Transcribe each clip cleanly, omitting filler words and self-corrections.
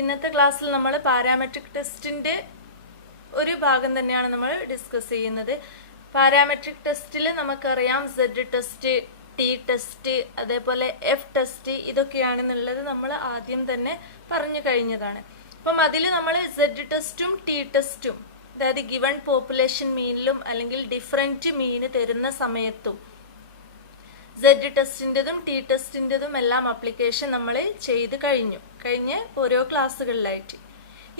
ഇന്നത്തെ ക്ലാസ്സിൽ നമ്മൾ പാരാമെട്രിക് ടെസ്റ്റിന്റെ ഒരു ഭാഗം തന്നെയാണ് നമ്മൾ ഡിസ്കസ് ചെയ്യുന്നത്. പാരാമെട്രിക് ടെസ്റ്റിൽ നമുക്കറിയാം Z ടെസ്റ്റ്, T ടെസ്റ്റ്, അതേപോലെ F ടെസ്റ്റ് ഇതൊക്കെയാണെന്നുള്ളത് നമ്മൾ ആദ്യം തന്നെ പറഞ്ഞു കഴിഞ്ഞതാണ്. അപ്പം അതിൽ നമ്മൾ Z ടെസ്റ്റും T ടെസ്റ്റും, അതായത് ഗിവൺ പോപ്പുലേഷൻ മീനിലും അല്ലെങ്കിൽ ഡിഫറൻറ്റ് മീന് തരുന്ന സമയത്തും Z ടെസ്റ്റിൻ്റെതും T ടെസ്റ്റിൻ്റെതും എല്ലാം അപ്ലിക്കേഷൻ നമ്മൾ ചെയ്ത് കഴിഞ്ഞ ഓരോ ക്ലാസ്സുകളിലായിട്ട്.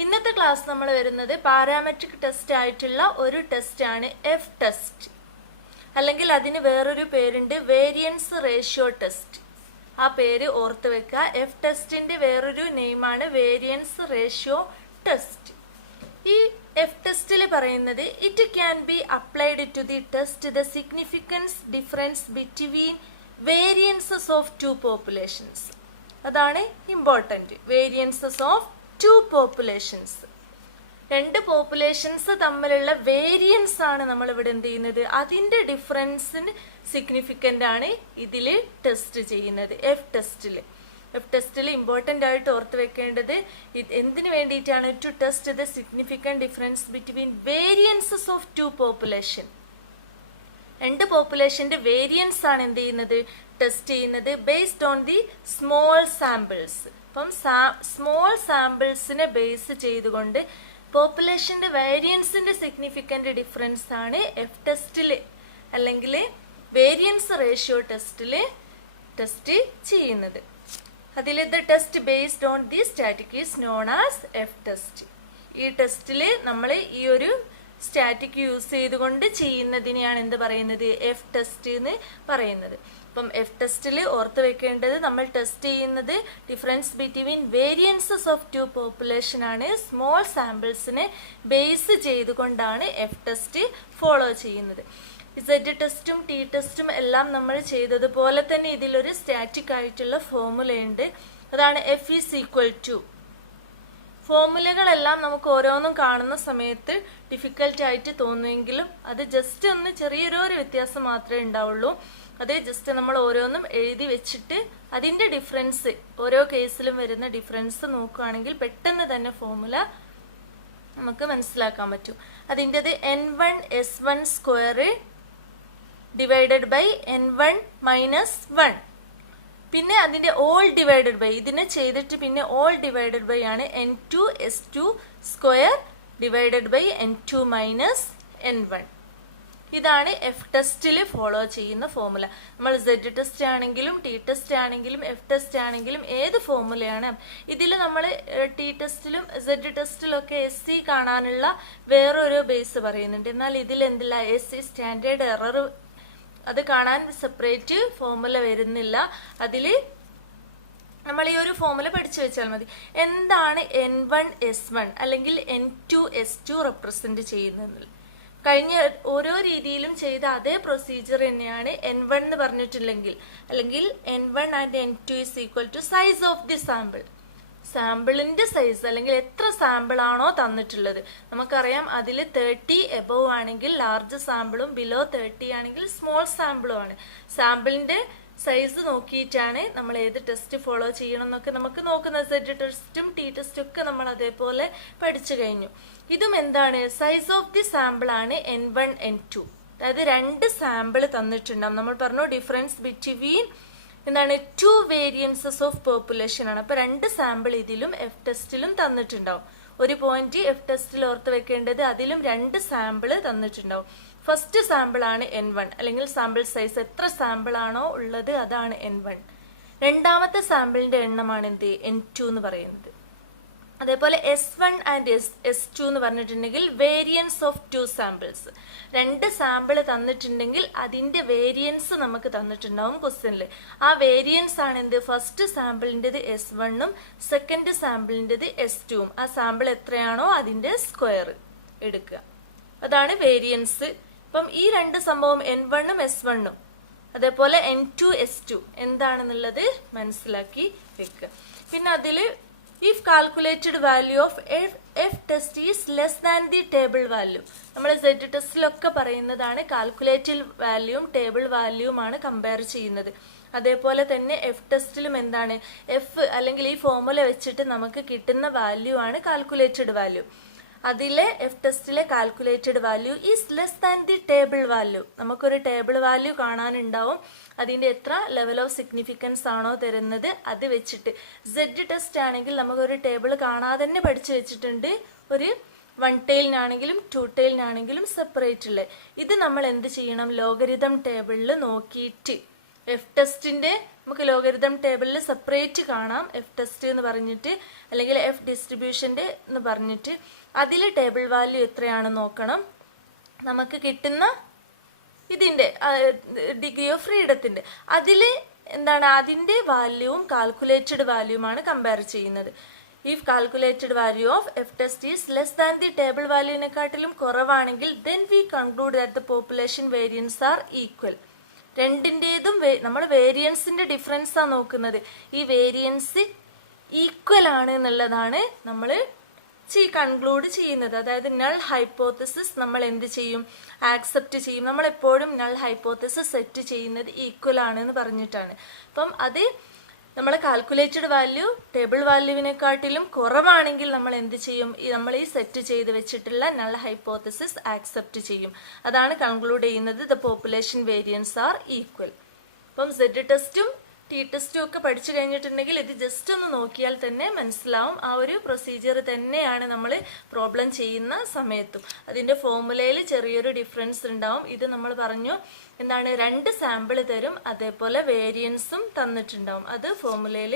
ഇന്നത്തെ ക്ലാസ് നമ്മൾ വരുന്നത് പാരാമെട്രിക് ടെസ്റ്റ് ആയിട്ടുള്ള ഒരു ടെസ്റ്റാണ് F ടെസ്റ്റ്, അല്ലെങ്കിൽ അതിന് വേറൊരു പേരുണ്ട് വേരിയൻസ് റേഷ്യോ ടെസ്റ്റ്. ആ പേര് ഓർത്ത് വെക്കുക. F ടെസ്റ്റിന്റെ വേറൊരു നെയിമാണ് വേരിയൻസ് റേഷ്യോ ടെസ്റ്റ്. ഈ F ടെസ്റ്റിൽ പറയുന്നത് it can be applied to the test the significance difference between variances of two populations. അതാണ് important. Variances of two populations, രണ്ട് പോപ്പുലേഷൻസ് തമ്മിലുള്ള വേരിയൻസ് ആണ് നമ്മൾ ഇവിടെ എന്ത് ചെയ്യുന്നത്, അതിൻ്റെ ഡിഫറൻസിന് സിഗ്നിഫിക്കൻ്റ് ആണ് ഇതിൽ ടെസ്റ്റ് ചെയ്യുന്നത്. എഫ് ടെസ്റ്റിൽ ഇമ്പോർട്ടൻ്റ് ആയിട്ട് ഓർത്ത് വെക്കേണ്ടത് എന്തിനു വേണ്ടിയിട്ടാണ്, to test the significant difference between variances of two population. രണ്ട് പോപ്പുലേഷന്റെ വേരിയൻസ് ആണ് എന്ത് ചെയ്യുന്നത്, ടെസ്റ്റ് ചെയ്യുന്നത് based on the small samples. അപ്പം സ്മോൾ സാമ്പിൾസിനെ ബേസ് ചെയ്തുകൊണ്ട് പോപ്പുലേഷന്റെ വേരിയൻസിന്റെ സിഗ്നിഫിക്കന്റ് ഡിഫറൻസ് ആണ് എഫ് ടെസ്റ്റിൽ അല്ലെങ്കിൽ വേരിയൻസ് റേഷ്യോ ടെസ്റ്റിൽ ടെസ്റ്റ് ചെയ്യുന്നത്. അതിൽ the test based on the static is known as F test. ഈ ടെസ്റ്റിൽ നമ്മൾ ഈ ഒരു സ്റ്റാറ്റിക് യൂസ് ചെയ്തുകൊണ്ട് ചെയ്യുന്നതിനെയാണ് എന്ത് പറയുന്നത്, എഫ് ടെസ്റ്റ് എന്ന് പറയുന്നത്. അപ്പം എഫ് ടെസ്റ്റിൽ ഓർത്ത് വെക്കേണ്ടത് നമ്മൾ ടെസ്റ്റ് ചെയ്യുന്നത് difference between variances of two population ആണ്. സ്മോൾ സാമ്പിൾസിനെ ബേസ് ചെയ്തുകൊണ്ടാണ് എഫ് ടെസ്റ്റ് ഫോളോ ചെയ്യുന്നത്. Z ടെസ്റ്റും T ടെസ്റ്റും എല്ലാം നമ്മൾ ചെയ്തതുപോലെ തന്നെ ഇതിലൊരു സ്റ്റാറ്റിക് ആയിട്ടുള്ള ഫോർമുലയുണ്ട്. അതാണ് F ഈസ് ഈക്വൽ ടു. ഫോർമുലകളെല്ലാം നമുക്ക് ഓരോന്നും കാണുന്ന സമയത്ത് ഡിഫിക്കൽട്ട് ആയിട്ട് തോന്നുമെങ്കിലും അത് ജസ്റ്റ് ഒന്ന് ചെറിയൊരു വ്യത്യാസം മാത്രമേ ഉണ്ടാവുള്ളൂ. അത് ജസ്റ്റ് നമ്മൾ ഓരോന്നും എഴുതി വെച്ചിട്ട് അതിൻ്റെ ഡിഫറൻസ്, ഓരോ കേസിലും വരുന്ന ഡിഫറൻസ് നോക്കുകയാണെങ്കിൽ പെട്ടെന്ന് തന്നെ ഫോർമുല നമുക്ക് മനസ്സിലാക്കാൻ പറ്റും. അതിൻ്റെത് N1 S1 square divided by N1 minus 1. പിന്നെ അതിന്റെ ഓൾ ഡിവൈഡഡ് ബൈ, ഇതിനെ ചെയ്തിട്ട് പിന്നെ ഓൾ ഡിവൈഡഡ് ബൈ ആണ് N2 S2 square divided by N2 minus N1. ഇതാണ് എഫ് ടെസ്റ്റിൽ ഫോളോ ചെയ്യുന്ന ഫോർമുല. നമ്മൾ Z ടെസ്റ്റ് ആണെങ്കിലും T ടെസ്റ്റ് ആണെങ്കിലും F ടെസ്റ്റ് ആണെങ്കിലും ഏത് ഫോർമുലയാണ്. ഇതിൽ നമ്മൾ T ടെസ്റ്റിലും Z ടെസ്റ്റിലും ഒക്കെ SC കാണാനുള്ള വേറൊരു ബേസ് പറയുന്നുണ്ട്. എന്നാൽ ഇതിൽ എന്തില്ല, SC സ്റ്റാൻഡേർഡ് എറർ, അത് കാണാൻ സെപ്പറേറ്റ് ഫോർമുല വരുന്നില്ല. അതിൽ നമ്മൾ ഈ ഒരു ഫോർമുല പഠിച്ചു വെച്ചാൽ മതി. എന്താണ് N1 S1 അല്ലെങ്കിൽ N2 S2 റെപ്രസെന്റ് ചെയ്യുന്നത്? കഴിഞ്ഞ ഓരോ രീതിയിലും ചെയ്ത അതേ പ്രൊസീജിയർ തന്നെയാണ് N1 എന്ന് പറഞ്ഞിട്ടില്ലെങ്കിൽ, അല്ലെങ്കിൽ N1 and N2 is equal to size of the sample. സാമ്പിളിന്റെ സൈസ് അല്ലെങ്കിൽ എത്ര സാമ്പിൾ ആണോ തന്നിട്ടുള്ളത്, നമുക്കറിയാം അതിൽ 30 എബവ് ആണെങ്കിൽ ലാർജ് സാമ്പിളും ബിലോ 30 ആണെങ്കിൽ സ്മോൾ സാമ്പിളും ആണ്. സാമ്പിളിന്റെ സൈസ് നോക്കിയിട്ടാണ് നമ്മൾ ഏത് ടെസ്റ്റ് ഫോളോ ചെയ്യണം എന്നൊക്കെ നമുക്ക് നോക്കുന്നത്. Z ടെസ്റ്റും T ടെസ്റ്റും ഒക്കെ നമ്മൾ അതേപോലെ പഠിച്ചു കഴിഞ്ഞു. ഇതും എന്താണ്, സൈസ് ഓഫ് ദി സാമ്പിൾ ആണ് N1 N2. അതായത് രണ്ട് സാമ്പിൾ തന്നിട്ടുണ്ടാവും. നമ്മൾ പറഞ്ഞു ഡിഫറൻസ് ബിറ്റ്വീൻ എന്താണ്, ടു വേരിയൻസസ് ഓഫ് പോപ്പുലേഷൻ ആണ്. അപ്പൊ രണ്ട് സാമ്പിൾ ഇതിലും എഫ് ടെസ്റ്റിലും തന്നിട്ടുണ്ടാവും. ഒരു പോയിന്റ് എഫ് ടെസ്റ്റിൽ ഓർത്ത് വെക്കേണ്ടത്, അതിലും രണ്ട് സാമ്പിൾ തന്നിട്ടുണ്ടാവും. ഫസ്റ്റ് സാമ്പിൾ ആണ് N1 അല്ലെങ്കിൽ സാമ്പിൾ സൈസ്, എത്ര സാമ്പിൾ ആണോ ഉള്ളത് അതാണ് N1. രണ്ടാമത്തെ സാമ്പിളിന്റെ എണ്ണമാണ് എന്ത്, N2 എന്ന് പറയുന്നത്. അതേപോലെ S1 ആൻഡ് S2 എന്ന് പറഞ്ഞിട്ടുണ്ടെങ്കിൽ വേരിയൻസ് ഓഫ് ടു സാമ്പിൾസ്. രണ്ട് സാമ്പിൾ തന്നിട്ടുണ്ടെങ്കിൽ അതിന്റെ വേരിയൻസ് നമുക്ക് തന്നിട്ടുണ്ടാവും ക്വസ്റ്റ്യനിൽ. ആ വേരിയൻസ് ആണ് എന്ത്, ഫസ്റ്റ് സാമ്പിളിൻ്റെത് S1ഉം സെക്കൻഡ് സാമ്പിളിൻ്റെത് S2ഉം. ആ സാമ്പിൾ എത്രയാണോ അതിന്റെ സ്ക്വയർ എടുക്കുക, അതാണ് വേരിയൻസ്. ഇപ്പം ഈ രണ്ട് സംഭവം N1ഉം S1ഉം അതേപോലെ N2 S2 എന്താണെന്നുള്ളത് മനസ്സിലാക്കി വെക്കുക. പിന്നെ അതിൽ if calculated value of F test is less than the table value, നമ്മൾ Z ടെസ്റ്റിലൊക്കെ പറയുന്നതാണ് കാൽക്കുലേറ്റഡ് വാല്യൂവും ടേബിൾ വാല്യൂവുമാണ് കമ്പയർ ചെയ്യുന്നത്. അതേപോലെ തന്നെ എഫ് ടെസ്റ്റിലും എന്താണ്, എഫ് അല്ലെങ്കിൽ ഈ ഫോർമുല വെച്ചിട്ട് നമുക്ക് കിട്ടുന്ന വാല്യൂ ആണ് കാൽക്കുലേറ്റഡ് വാല്യൂ. അതിലെ എഫ് ടെസ്റ്റിലെ calculated value is less than the table value. നമുക്കൊരു ടേബിൾ വാല്യൂ കാണാനുണ്ടാവും, അതിൻ്റെ എത്ര ലെവൽ ഓഫ് സിഗ്നിഫിക്കൻസ് ആണോ തരുന്നത് അത് വെച്ചിട്ട്. സെഡ് ടെസ്റ്റ് ആണെങ്കിൽ നമുക്കൊരു ടേബിൾ കാണാതെ തന്നെ പഠിച്ചു വെച്ചിട്ടുണ്ട്, ഒരു 1 ടൈലിനാണെങ്കിലും 2 ടൈലിനാണെങ്കിലും സെപ്പറേറ്റ് ഉള്ളത്. ഇത് നമ്മൾ എന്ത് ചെയ്യണം, ലോഗരിതം ടേബിളിൽ നോക്കിയിട്ട് എഫ് ടെസ്റ്റിൻ്റെ നമുക്ക് ലോഗരിതം ടേബിളിൽ സെപ്പറേറ്റ് കാണാം, എഫ് ടെസ്റ്റ് എന്ന് പറഞ്ഞിട്ട്, അല്ലെങ്കിൽ എഫ് ഡിസ്ട്രിബ്യൂഷൻ്റെ എന്ന് പറഞ്ഞിട്ട്. അതിൽ ടേബിൾ വാല്യൂ എത്രയാണെന്ന് നോക്കണം. നമുക്ക് കിട്ടുന്ന ഇതിൻ്റെ ഡിഗ്രി ഓഫ് ഫ്രീഡത്തിൻ്റെ അതിൽ എന്താണ്, അതിൻ്റെ വാല്യൂവും കാൽക്കുലേറ്റഡ് വാല്യൂമാണ് കമ്പയർ ചെയ്യുന്നത്. If calculated value of F test is less than the table വാല്യൂവിനെക്കാട്ടിലും കുറവാണെങ്കിൽ then we conclude that the population variance are equal. രണ്ടിൻ്റെതും നമ്മൾ വേരിയൻസിൻ്റെ ഡിഫറൻസാണ് നോക്കുന്നത്. ഈ വേരിയൻസ് ഈക്വൽ ആണ് എന്നുള്ളതാണ് നമ്മൾ കൺക്ലൂഡ് ചെയ്യുന്നത്. അതായത് നൾ ഹൈപ്പോത്തസിസ് നമ്മൾ എന്ത് ചെയ്യും, ആക്സെപ്റ്റ് ചെയ്യും. നമ്മളെപ്പോഴും നൾ ഹൈപ്പോത്തസിസ് സെറ്റ് ചെയ്യുന്നത് ഈക്വൽ ആണ് എന്ന് പറഞ്ഞിട്ടാണ്. അപ്പം അത് നമ്മൾ കാൽക്കുലേറ്റഡ് വാല്യൂ ടേബിൾ വാല്യൂവിനെക്കാട്ടിലും കുറവാണെങ്കിൽ നമ്മൾ എന്ത് ചെയ്യും, നമ്മൾ ഈ സെറ്റ് ചെയ്ത് വെച്ചിട്ടുള്ള നൾ ഹൈപ്പോത്തസിസ് ആക്സെപ്റ്റ് ചെയ്യും. അതാണ് കൺക്ലൂഡ് ചെയ്യുന്നത്, the population variance are equal. അപ്പം സെഡ് ടെസ്റ്റും ടി ടെസ്റ്റും ഒക്കെ പഠിച്ചു കഴിഞ്ഞിട്ടുണ്ടെങ്കിൽ ഇത് ജസ്റ്റ് ഒന്ന് നോക്കിയാൽ തന്നെ മനസ്സിലാവും. ആ ഒരു പ്രൊസീജിയർ തന്നെയാണ് നമ്മൾ പ്രോബ്ലം ചെയ്യുന്ന സമയത്തും. അതിൻ്റെ ഫോർമുലയിൽ ചെറിയൊരു ഡിഫറൻസ് ഉണ്ടാവും. ഇത് നമ്മൾ പറഞ്ഞു എന്താണ്, 2 സാമ്പിൾ തരും, അതേപോലെ വേരിയൻസും തന്നിട്ടുണ്ടാവും. അത് ഫോർമുലയിൽ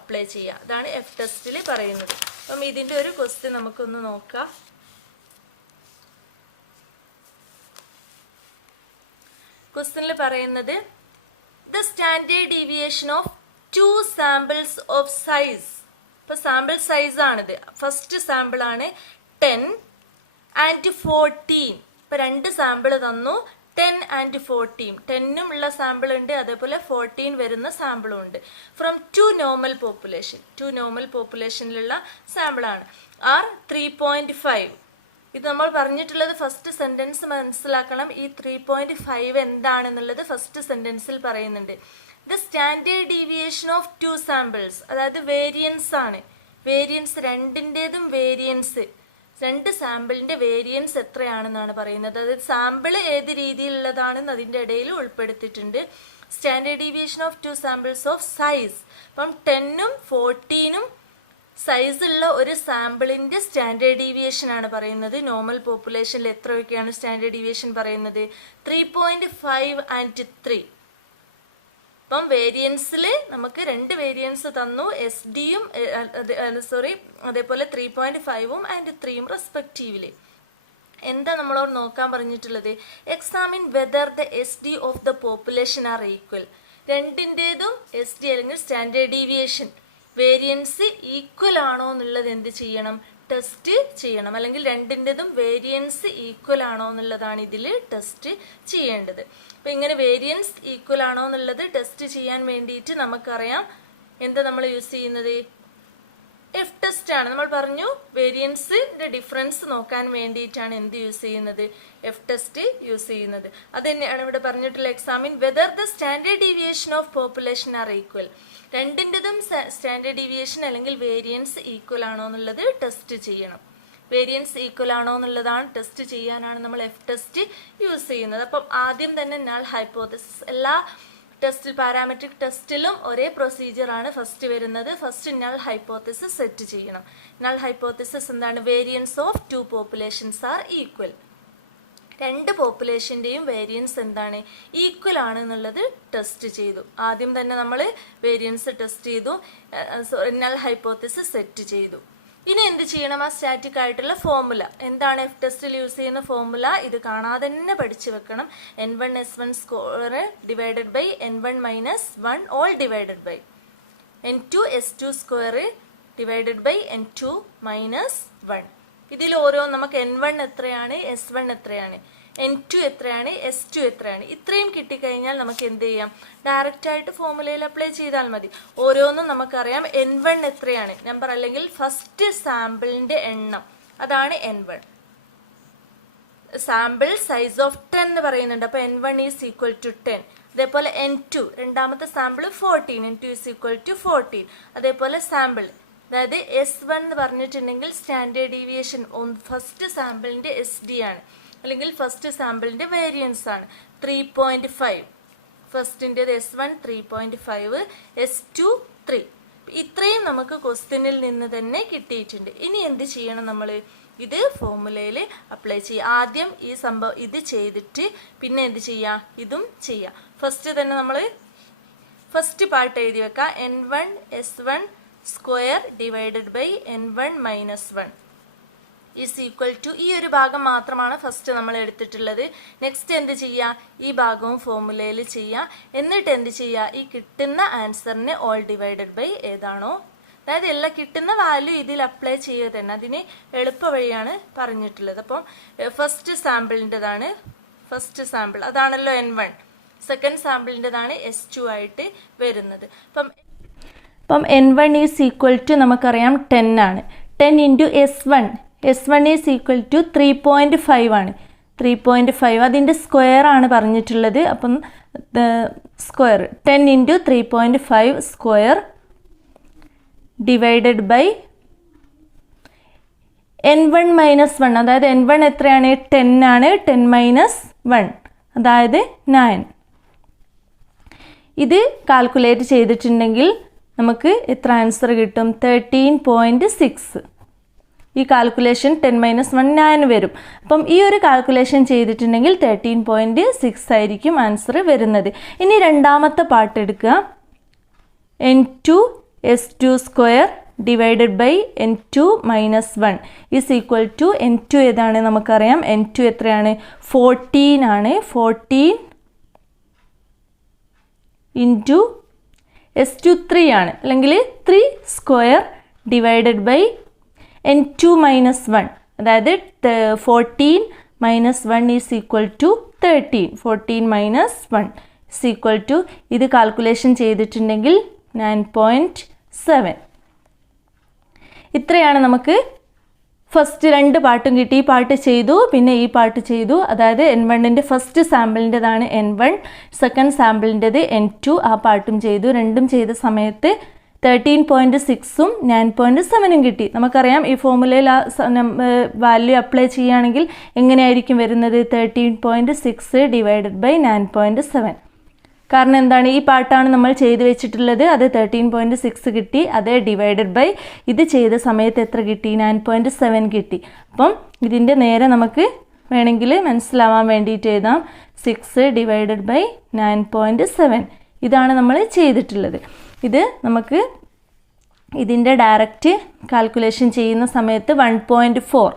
അപ്ലൈ ചെയ്യുക. അതാണ് എഫ് ടെസ്റ്റിൽ പറയുന്നത്. അപ്പം ഇതിൻ്റെ ഒരു ക്വസ്റ്റ്യൻ നമുക്കൊന്ന് നോക്കാം. ക്വസ്റ്റ്യനിൽ പറയുന്നത് the standard deviation of 2 samples of size. ഇപ്പോൾ സാമ്പിൾ സൈസ് ആണിത്. ഫസ്റ്റ് സാമ്പിൾ ആണ് 10 and 14. ഇപ്പോൾ 2 സാമ്പിൾ തന്നു, 10 and 14. 10 ഉള്ള സാമ്പിൾ ഉണ്ട്, അതേപോലെ 14 വരുന്ന സാമ്പിളും ഉണ്ട്. ഫ്രം 2 നോർമൽ പോപ്പുലേഷൻ, 2 നോർമൽ പോപ്പുലേഷനിലുള്ള സാമ്പിളാണ്. ആർ 3.5. ഇത് നമ്മൾ പറഞ്ഞിട്ടുള്ളത് ഫസ്റ്റ് സെന്റൻസ് മനസ്സിലാക്കണം. ഈ 3.5 എന്താണെന്നുള്ളത് ഫസ്റ്റ് സെന്റൻസിൽ പറയുന്നുണ്ട്. The standard deviation of 2 samples, അതായത് വേരിയൻസ് ആണ്. വേരിയൻസ് രണ്ടിൻ്റെതും വേരിയൻസ്, 2 സാമ്പിളിന്റെ വേരിയൻസ് എത്രയാണെന്നാണ് പറയുന്നത്. അതായത് സാമ്പിൾ ഏത് രീതിയിലുള്ളതാണെന്ന് അതിൻ്റെ ഇടയിൽ ഉൾപ്പെടുത്തിയിട്ടുണ്ട്. Standard deviation of 2 samples of size. അപ്പം 10ഉം 14ഉം സൈസ് ഉള്ള ഒരു സാമ്പിളിന്റെ സ്റ്റാൻഡേർഡ് ഡീവിയേഷൻ ആണ് പറയുന്നത്. നോർമൽ പോപ്പുലേഷനിൽ എത്രയൊക്കെയാണ് സ്റ്റാൻഡേർഡ് ഡീവിയേഷൻ പറയുന്നത്, 3.5 and 3. അപ്പം വേരിയൻസിൽ നമുക്ക് 2 വേരിയൻസ് തന്നു, എസ് ഡിയും അതേപോലെ 3.5ഉം and 3ഉം റെസ്പെക്റ്റീവ്ലി. എന്താ നമ്മളോട് നോക്കാൻ പറഞ്ഞിട്ടുള്ളത്, examine whether the S D of the population are equal. രണ്ടിൻ്റെതും എസ് ഡി അല്ലെങ്കിൽ സ്റ്റാൻഡേർഡ് ഡീവിയേഷൻ വേരിയൻസ് ഈക്വൽ ആണോ എന്നുള്ളത് എന്ത് ചെയ്യണം, ടെസ്റ്റ് ചെയ്യണം. അല്ലെങ്കിൽ രണ്ടിൻ്റെതും വേരിയൻസ് ഈക്വൽ ആണോ എന്നുള്ളതാണ് ഇതിൽ ടെസ്റ്റ് ചെയ്യേണ്ടത്. അപ്പം ഇങ്ങനെ വേരിയൻസ് ഈക്വൽ ആണോ എന്നുള്ളത് ടെസ്റ്റ് ചെയ്യാൻ വേണ്ടിയിട്ട് നമുക്കറിയാം എന്താ നമ്മൾ യൂസ് ചെയ്യുന്നത്, എഫ് ടെസ്റ്റ് ആണ്. നമ്മൾ പറഞ്ഞു വേരിയൻസിന്റെ ഡിഫറൻസ് നോക്കാൻ വേണ്ടിയിട്ടാണ് എന്ത് യൂസ് ചെയ്യുന്നത്, എഫ് ടെസ്റ്റ് യൂസ് ചെയ്യുന്നത്. അത് തന്നെയാണ് ഇവിടെ പറഞ്ഞിട്ടുള്ള examine whether the standard deviation of population are equal. രണ്ടിൻ്റെതും സ്റ്റാൻഡേർഡ് ഡീവിയേഷൻ അല്ലെങ്കിൽ വേരിയൻസ് ഈക്വൽ ആണോ എന്നുള്ളത് ടെസ്റ്റ് ചെയ്യണം. വേരിയൻസ് ഈക്വൽ ആണോ എന്നുള്ളതാണ് ടെസ്റ്റ് ചെയ്യാനാണ് നമ്മൾ എഫ് ടെസ്റ്റ് യൂസ് ചെയ്യുന്നത്. അപ്പം ആദ്യം തന്നെ നൾ ഹൈപ്പോത്തസിസ്, എല്ലാ ടെസ്റ്റിൽ പാരാമെട്രിക് ടെസ്റ്റിലും ഒരേ പ്രൊസീജിയർ ആണ് ഫസ്റ്റ് വരുന്നത്. ഫസ്റ്റ് നൾ ഹൈപ്പോത്തസിസ് സെറ്റ് ചെയ്യണം. നൾ ഹൈപ്പോത്തസിസ് എന്താണ്, variance of 2 populations are equal. 2 പോപ്പുലേഷൻ്റെയും വേരിയൻസ് എന്താണ്, ഈക്വൽ ആണ് എന്നുള്ളത് ടെസ്റ്റ് ചെയ്തു. ആദ്യം തന്നെ നമ്മൾ വേരിയൻസ് ടെസ്റ്റ് ചെയ്തു, നൾ ഹൈപ്പോത്തസിസ് സെറ്റ് ചെയ്തു. ഇനി എന്ത് ചെയ്യണം, ആ സ്റ്റാറ്റിക് ആയിട്ടുള്ള ഫോർമുല എന്താണ്, എഫ് ടെസ്റ്റിൽ യൂസ് ചെയ്യുന്ന ഫോർമുല ഇത് കാണാതെ തന്നെ പഠിച്ചു വെക്കണം. n1 s1 square divided by n1 minus 1 all divided by n2 s2 square divided by n2 minus 1. ഇതിൽ ഓരോ നമുക്ക് n1 എത്രയാണ്, s1 എത്രയാണ്, n2 എത്രയാണ്, s2 എത്രയാണ്, ഇത്രയും കിട്ടിക്കഴിഞ്ഞാൽ നമുക്ക് എന്ത് ചെയ്യാം, ഡയറക്റ്റ് ആയിട്ട് ഫോർമുലയിൽ അപ്ലൈ ചെയ്താൽ മതി. ഓരോന്നും നമുക്കറിയാം. n1 എത്രയാണ് നമ്പർ, അല്ലെങ്കിൽ ഫസ്റ്റ് സാമ്പിളിന്റെ എണ്ണം, അതാണ് n1. സാമ്പിൾ സൈസ് ഓഫ് 10 എന്ന് പറയുന്നുണ്ട്. അപ്പോൾ n1 ഈസ് ഈക്വൽ ടു 10. അതേപോലെ N2 രണ്ടാമത്തെ sample 14, N2 is equal to 14. അതേപോലെ സാമ്പിൾ അതായത് S1 എന്ന് പറഞ്ഞിട്ടുണ്ടെങ്കിൽ സ്റ്റാൻഡേർഡ് ഡീവിയേഷൻ ഫസ്റ്റ് സാമ്പിളിൻ്റെ SD ആണ്, അല്ലെങ്കിൽ ഫസ്റ്റ് സാമ്പിളിൻ്റെ വേരിയൻസ് ആണ് 3.5. ഫസ്റ്റിൻ്റെത് S1 3.5, S2 3. ഇത്രയും നമുക്ക് ക്വസ്റ്റ്യനിൽ നിന്ന് തന്നെ കിട്ടിയിട്ടുണ്ട്. ഇനി എന്ത് ചെയ്യണം നമ്മൾ? ഇത് ഫോർമുലയിൽ അപ്ലൈ ചെയ്യുക. ആദ്യം ഈ സംഭവം ഇത് ചെയ്തിട്ട് പിന്നെ എന്ത് ചെയ്യുക? ഇതും ചെയ്യുക. ഫസ്റ്റ് തന്നെ നമ്മൾ ഫസ്റ്റ് പാർട്ട് എഴുതി വെക്കുക. N1 S1 square divided by N1 minus 1 is equal to, ഈ ഒരു ഭാഗം മാത്രമാണ് ഫസ്റ്റ് നമ്മൾ എടുത്തിട്ടുള്ളത്. നെക്സ്റ്റ് എന്ത് ചെയ്യുക? ഈ ഭാഗവും ഫോർമുലയിൽ ചെയ്യുക. എന്നിട്ട് എന്ത് ചെയ്യുക? ഈ കിട്ടുന്ന ആൻസറിന് ഓൾ ഡിവൈഡഡ് ബൈ ഏതാണോ, അതായത് എല്ലാം കിട്ടുന്ന വാല്യൂ ഇതിൽ അപ്ലൈ ചെയ്യുക തന്നെ. അതിന് എളുപ്പ വഴിയാണ് പറഞ്ഞിട്ടുള്ളത്. അപ്പം ഫസ്റ്റ് സാമ്പിളിൻ്റെതാണ് ഫസ്റ്റ് സാമ്പിൾ, അതാണല്ലോ N1. സെക്കൻഡ് സാമ്പിളിൻ്റെതാണ് S2 ആയിട്ട് വരുന്നത്. അപ്പം N1 ഈസ് ഈക്വൽ ടു നമുക്കറിയാം 10 ആണ്. 10 into S1 is equal to 3.5 ആണ്. 3.5 അതിൻ്റെ സ്ക്വയർ ആണ് പറഞ്ഞിട്ടുള്ളത്. അപ്പം square 10 into 3.5 square divided by N1 minus 1, അതായത് N1 എത്രയാണ്? 10 ആണ്. 10 മൈനസ് 1 അതായത് 9. ഇത് കാൽക്കുലേറ്റ് ചെയ്തിട്ടുണ്ടെങ്കിൽ നമുക്ക് എത്ര ആൻസർ കിട്ടും? 13.6. ഈ കാൽക്കുലേഷൻ 10 മൈനസ് 1 9 വരും. അപ്പം ഈ ഒരു കാൽക്കുലേഷൻ ചെയ്തിട്ടുണ്ടെങ്കിൽ 13.6 ആയിരിക്കും ആൻസർ വരുന്നത്. ഇനി രണ്ടാമത്തെ പാർട്ട് എടുക്കുക. N2 S2 square divided by N2 minus 1 is equal to N2 ഏതാണ് നമുക്കറിയാം. N2 എത്രയാണ്? 14 ആണ്. 14 ഇൻറ്റു S2 3 ആണ്, അല്ലെങ്കിൽ 3 square divided by N2 minus 1, അതായത് 14 minus 1 is equal to 13. 14 minus 1 is equal to, ഇത് കാൽക്കുലേഷൻ ചെയ്തിട്ടുണ്ടെങ്കിൽ 9.7. ഇത്രയാണ് നമുക്ക് ഫസ്റ്റ് രണ്ട് പാർട്ടും കിട്ടി. ഈ പാർട്ട് ചെയ്തു, പിന്നെ ഈ പാർട്ട് ചെയ്തു. അതായത് N1ൻ്റെ ഫസ്റ്റ് സാമ്പിളിൻ്റെതാണ് N1, സെക്കൻഡ് സാമ്പിളിൻ്റെത് N2. ആ പാർട്ടും ചെയ്തു. രണ്ടും ചെയ്ത സമയത്ത് 13.6ഉം 9.7ഉം കിട്ടി. നമുക്കറിയാം ഈ ഫോർമുലയിൽ ആ വാല്യൂ അപ്ലൈ ചെയ്യുകയാണെങ്കിൽ എങ്ങനെയായിരിക്കും വരുന്നത്? 13.6 ഡിവൈഡഡ് ബൈ 9.7. കാരണം എന്താണ്? ഈ പാർട്ടാണ് നമ്മൾ ചെയ്ത് വെച്ചിട്ടുള്ളത്. അത് 13.6 കിട്ടി. അതേ ഡിവൈഡഡ് ബൈ ഇത് ചെയ്ത സമയത്ത് എത്ര കിട്ടി? 9.7 കിട്ടി. അപ്പം ഇതിൻ്റെ നേരെ നമുക്ക് വേണമെങ്കിൽ മനസ്സിലാവാൻ വേണ്ടിയിട്ട് എഴുതാം. 6 ഡിവൈഡഡ് ബൈ 9.7 ഇതാണ് നമ്മൾ ചെയ്തിട്ടുള്ളത്. ഇത് നമുക്ക് ഇതിൻ്റെ ഡയറക്റ്റ് കാൽക്കുലേഷൻ ചെയ്യുന്ന സമയത്ത് 1.4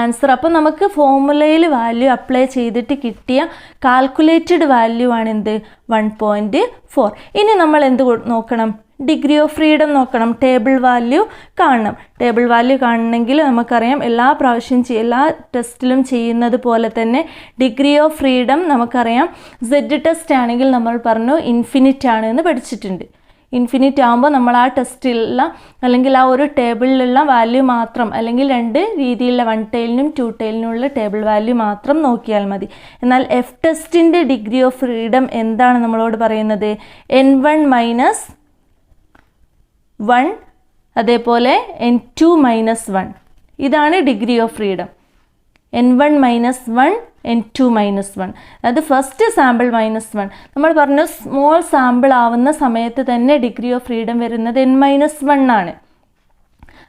ആൻസർ. അപ്പോൾ നമുക്ക് ഫോർമുലയിൽ വാല്യൂ അപ്ലൈ ചെയ്തിട്ട് കിട്ടിയ കാൽക്കുലേറ്റഡ് വാല്യൂ ആണ് എന്ത്? 1.4. ഇനി നമ്മൾ എന്ത് നോക്കണം? ഡിഗ്രി ഓഫ് ഫ്രീഡം നോക്കണം. ടേബിൾ വാല്യൂ കാണണം. ടേബിൾ വാല്യൂ കാണണമെങ്കിൽ നമുക്കറിയാം എല്ലാ പ്രാവശ്യം എല്ലാ ടെസ്റ്റിലും ചെയ്യുന്നത് പോലെ തന്നെ ഡിഗ്രി ഓഫ് ഫ്രീഡം നമുക്കറിയാം. Z ടെസ്റ്റ് ആണെങ്കിൽ നമ്മൾ പറഞ്ഞു ഇൻഫിനിറ്റ് ആണ് എന്ന് പഠിച്ചിട്ടുണ്ട്. ഇൻഫിനിറ്റ് ആകുമ്പോൾ നമ്മൾ ആ ടെസ്റ്റിലുള്ള അല്ലെങ്കിൽ ആ ഒരു ടേബിളിലുള്ള വാല്യൂ മാത്രം, അല്ലെങ്കിൽ രണ്ട് രീതിയിലുള്ള 1 ടൈലിനും 2 ടൈലിനുമുള്ള ടേബിൾ വാല്യൂ മാത്രം നോക്കിയാൽ മതി. എന്നാൽ എഫ് ടെസ്റ്റിൻ്റെ ഡിഗ്രി ഓഫ് ഫ്രീഡം എന്താണ് നമ്മളോട് പറയുന്നത്? N1 മൈനസ് 1 അതേപോലെ N2 മൈനസ് 1 ഇതാണ് degree of freedom. N1 minus 1 N2 minus 1, അതായത് ഫസ്റ്റ് സാമ്പിൾ മൈനസ് 1. നമ്മൾ പറഞ്ഞു സ്മോൾ സാമ്പിൾ ആവുന്ന സമയത്ത് തന്നെ ഡിഗ്രി ഓഫ് ഫ്രീഡം വരുന്നത് N-1 ആണ്.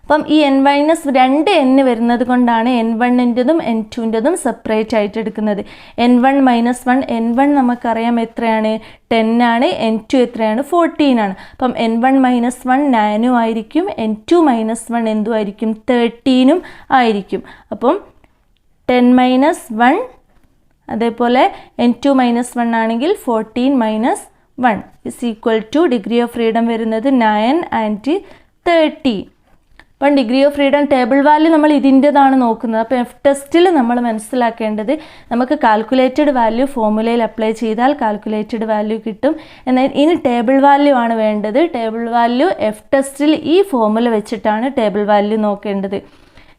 അപ്പം ഈ N-2 N വരുന്നത് കൊണ്ടാണ് N1ൻ്റെതും N2ൻ്റെതും സെപ്പറേറ്റ് ആയിട്ട് എടുക്കുന്നത്. N1 മൈനസ് 1, N1 നമുക്കറിയാം എത്രയാണ്? 10 ആണ്. N2 എത്രയാണ്? 14 ആണ്. അപ്പം N1 മൈനസ് 1 9 ആയിരിക്കും. N2 മൈനസ് 1 എന്തും ആയിരിക്കും? 13 ആയിരിക്കും. അപ്പം 10 മൈനസ് 1 അതേപോലെ N2 മൈനസ് 1 ആണെങ്കിൽ 14 minus 1 is equal two degree of freedom വരുന്നത് 9 ആൻഡ് 13. അപ്പം degree of freedom table value നമ്മൾ ഇതിൻ്റെതാണ് നോക്കുന്നത്. അപ്പോൾ എഫ് ടെസ്റ്റിൽ നമ്മൾ മനസ്സിലാക്കേണ്ടത് നമുക്ക് കാൽക്കുലേറ്റഡ് വാല്യൂ ഫോർമുലയിൽ അപ്ലൈ ചെയ്താൽ കാൽക്കുലേറ്റഡ് വാല്യൂ കിട്ടും. എന്നാൽ ഇനി ടേബിൾ വാല്യൂ ആണ് വേണ്ടത്. ടേബിൾ വാല്യൂ എഫ് ടെസ്റ്റിൽ ഈ ഫോർമുല വെച്ചിട്ടാണ് ടേബിൾ വാല്യൂ നോക്കേണ്ടത്.